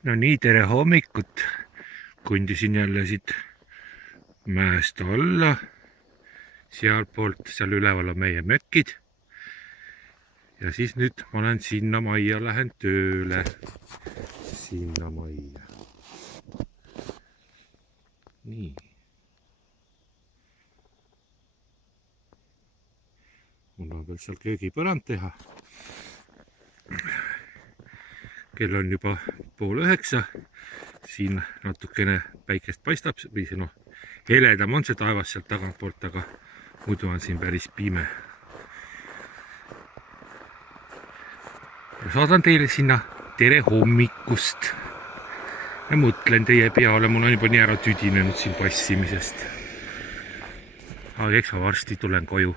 No nii, tere hommikut. Kõndisin jälle siit mäest alla. Sealpoolt, seal üleval on meie mökid. Ja siis nüüd ma olen sinna majja, lähen tööle. Sinna majja. Nii. Mul on veel seal köögipõrand teha. Kell on juba 8:30. Siin natukene päikest paistab, või noh, heledam on see taevas sealt tagantpoolt, aga muidu on siin päris pime. Ja saadan teile sinna tere hommikust. Ja mõtlen teie peale, mul on juba nii ära tüdinenud siin passimisest. Aga eks ma varsti tulen koju.